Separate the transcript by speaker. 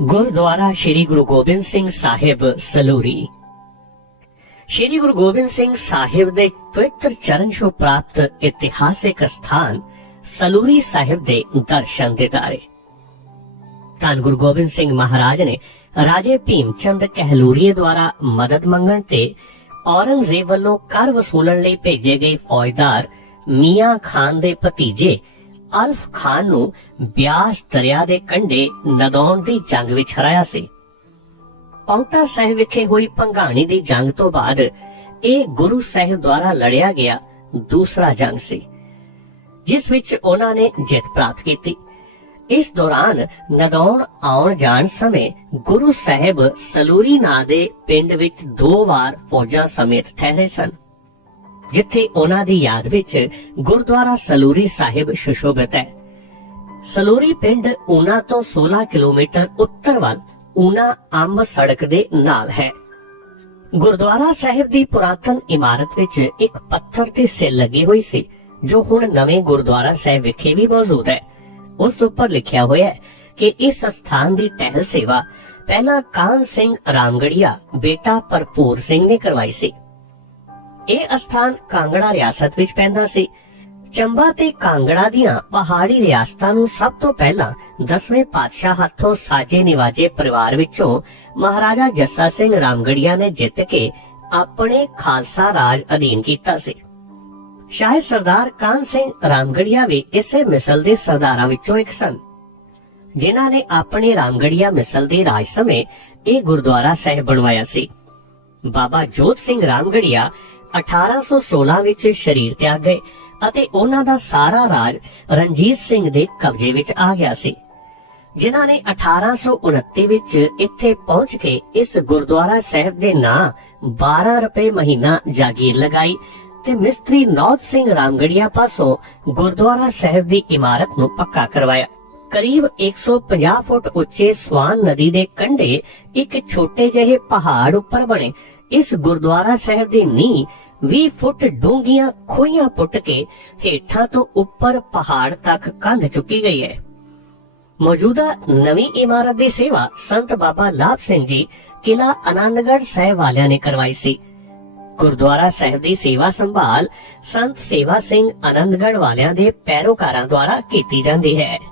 Speaker 1: ਗੁਰਦੁਆਰਾ ਸ੍ਰੀ ਗੁਰੂ ਗੋਬਿੰਦ ਸਿੰਘ ਸਾਹਿਬ, ਸਲੂਰੀ। ਸ੍ਰੀ ਗੁਰੂ ਗੋਬਿੰਦ ਸਿੰਘ ਸਾਹਿਬ ਦੇ ਪਵਿੱਤਰ ਚਰਨ ਛੋਹ ਪ੍ਰਾਪਤ ਇਤਿਹਾਸਿਕ ਸਥਾਨ ਸਲੂਰੀ ਸਾਹਿਬ ਦੇ ਦਰਸ਼ਨ ਦਿਦਾਰੇ ਧੰਨ ਗੁਰੂ ਗੋਬਿੰਦ ਸਿੰਘ ਮਹਾਰਾਜ ਨੇ ਰਾਜੇ ਭੀਮ ਚੰਦ ਕਹਿਲੂਰੀਏ ਦੁਆਰਾ ਮਦਦ ਮੰਗਣ ਤੇ ਔਰੰਗਜ਼ੇਬ ਵੱਲੋਂ ਕਰ ਵਸੂਲਣ ਲਈ ਭੇਜੇ ਗਏ ਫੌਜਦਾਰ ਮੀਆਂ ਖਾਨ ਦੇ ਭਤੀਜੇ ਅਲਫ ਖਾਨ ਨੂੰ ਬਿਆਸ ਦਰਿਆ ਦੇ ਕੰਢੇ ਨਦੌਣ ਦੀ ਜੰਗ ਵਿੱਚ ਹਰਾਇਆ ਸੀ। ਪੌਂਟਾ ਸਾਹਿਬ ਵਿਖੇ ਹੋਈ ਭੰਗਾਣੀ ਦੀ ਜੰਗ ਤੋਂ ਬਾਅਦ ਇਹ ਗੁਰੂ ਸਾਹਿਬ ਦੁਆਰਾ ਲੜਿਆ ਗਿਆ ਦੂਸਰਾ ਜੰਗ ਸੀ, ਜਿਸ ਵਿੱਚ ਉਹਨਾਂ ਨੇ ਜਿੱਤ ਪ੍ਰਾਪਤ ਕੀਤੀ। ਇਸ ਦੌਰਾਨ ਨਦੌਣ ਆਉਣ ਜਾਣ ਸਮੇਂ ਗੁਰੂ ਸਾਹਿਬ ਸਲੂਰੀ ਨਾਂ ਦੇ ਪਿੰਡ ਵਿੱਚ ਦੋ ਵਾਰ ਫੌਜਾਂ ਸਮੇਤ ਠਹਿਰੇ ਸਨ। ਜਿੱਥੇ ਉਹਨਾਂ ਦੀ ਯਾਦ ਵਿੱਚ ਗੁਰਦੁਆਰਾ ਸਲੂਰੀ ਸਾਹਿਬ ਸੁਸ਼ੋਭਿਤ ਹੈ। ਸਲੂਰੀ ਪਿੰਡ ਊਨਾ ਤੋਂ 16 ਕਿਲੋਮੀਟਰ ਉੱਤਰ ਵੱਲ ਊਨਾ ਅੰਬ ਸੜਕ ਦੇ ਨਾਲ ਹੈ। ਗੁਰਦੁਆਰਾ ਸਾਹਿਬ ਦੀ ਪੁਰਾਤਨ ਇਮਾਰਤ ਵਿੱਚ ਇੱਕ ਪੱਥਰ ਤੇ ਸਿਲ ਲੱਗੀ ਹੋਈ ਸੀ, ਜੋ ਹੁਣ ਨਵੇਂ ਗੁਰਦੁਆਰਾ ਸਾਹਿਬ ਵਿਖੇ ਵੀ ਮੌਜੂਦ ਹੈ। ਉਸ ਉੱਪਰ ਲਿਖਿਆ ਹੋਇਆ ਹੈ ਕਿ ਇਸ ਸਥਾਨ ਦੀ ਟਹਿਲ ਸੇਵਾ ਪਹਿਲਾਂ ਕਾਨ ਸਿੰਘ ਰਾਮਗੜੀਆ, ਬੇਟਾ ਭਰਪੂਰ ਸਿੰਘ ਨੇ ਕਰਵਾਈ ਸੀ। ਇਹ ਅਸਥਾਨ ਕਾਂਗੜਾ ਰਿਆਸਤ ਵਿੱਚ ਪੈਂਦਾ ਸੀ। ਚੰਬਾ ਤੇ ਕਾਂਗੜਾ ਦੀਆਂ ਪਹਾੜੀ ਰਿਆਸਤਾਂ ਨੂੰ ਸਭ ਤੋਂ ਪਹਿਲਾਂ ਦਸਵੇਂ ਪਾਤਸ਼ਾਹ ਹੱਥੋਂ ਸਾਜੇ ਨਿਵਾਜੇ ਪਰਿਵਾਰ ਵਿੱਚੋਂ ਮਹਾਰਾਜਾ ਜੱਸਾ ਸਿੰਘ ਰਾਮਗੜੀਆ ਨੇ ਜਿੱਤ ਕੇ ਆਪਣੇ ਖਾਲਸਾ ਰਾਜ ਅਧੀਨ ਕੀਤਾ ਸੀ। ਸ਼ਾਇਦ ਸਰਦਾਰ ਕਾਨ ਸਿੰਘ ਰਾਮਗੜੀਆ ਵੀ ਇਸੇ ਮਿਸਲ ਦੇ ਸਰਦਾਰਾਂ ਵਿੱਚੋਂ ਇੱਕ ਸਨ। ਜਿਨ੍ਹਾਂ ਨੇ ਆਪਣੇ ਰਾਮਗੜੀਆ ਮਿਸਲ ਦੇ ਰਾਜ ਸਮੇਂ ਇਹ ਗੁਰਦੁਆਰਾ ਸਾਹਿਬ ਬਣਵਾਇਆ ਸੀ। ਬਾਬਾ ਜੋਤ ਸਿੰਘ ਰਾਮਗੜੀਆ 1816 ਵਿੱਚ ਸ਼ਰੀਰ ਤਿਆਗ ਗਏ ਅਤੇ ਉਹਨਾਂ ਦਾ ਸਾਰਾ ਰਾਜ ਰਣਜੀਤ ਸਿੰਘ ਦੇ ਕਬਜ਼ੇ ਵਿੱਚ ਆ ਗਿਆ ਸੀ। ਜਿਨ੍ਹਾਂ ਨੇ 1829 ਵਿੱਚ ਇੱਥੇ ਪਹੁੰਚ ਕੇ ਇਸ ਗੁਰਦੁਆਰਾ ਸਾਹਿਬ ਦੇ ਨਾਂ 12 ਰੁਪਏ ਮਹੀਨਾ ਜਾਗੀਰ ਲਗਾਈ ਤੇ ਮਿਸਤਰੀ ਨੌਤ ਸਿੰਘ ਰਾਮਗੜੀਆ ਪਾਸੋਂ ਗੁਰਦੁਆਰਾ ਸਾਹਿਬ ਦੀ ਇਮਾਰਤ ਨੂੰ ਪੱਕਾ ਕਰਵਾਇਆ। ਕਰੀਬ 150 ਫੁੱਟ ਉੱਚੇ ਸਵਾਨ ਨਦੀ ਦੇ ਕੰਢੇ ਇੱਕ ਛੋਟੇ ਜਿਹੇ ਪਹਾੜ ਉੱਪਰ ਬਣੇ ਇਸ ਗੁਰਦੁਆਰਾ ਸਾਹਿਬ ਦੀ ਨੀਂਹ 20 ਫੁੱਟ ਡੂੰਘੀਆਂ ਖੋਈਆਂ ਪੁੱਟ ਕੇ ਹੇਠਾਂ ਤੋਂ ਉੱਪਰ ਪਹਾੜ ਤੱਕ ਕੰਧ ਚੁੱਕੀ ਗਈ ਹੈ। ਮੌਜੂਦਾ ਨਵੀਂ ਇਮਾਰਤ ਦੀ ਸੇਵਾ ਸੰਤ ਬਾਬਾ ਲਾਭ ਸਿੰਘ ਜੀ ਕਿਲਾ ਆਨੰਦਗੜ੍ਹ ਸਾਹਿਬ ਵਾਲਿਆਂ ਨੇ ਕਰਵਾਈ ਸੀ। ਗੁਰਦੁਆਰਾ ਸਾਹਿਬ ਦੀ ਸੇਵਾ ਸੰਭਾਲ ਸੰਤ ਸੇਵਾ ਸਿੰਘ ਆਨੰਦਗੜ੍ਹ ਵਾਲਿਆਂ ਦੇ ਪੈਰੋਕਾਰਾਂ ਦੁਆਰਾ ਕੀਤੀ ਜਾਂਦੀ ਹੈ।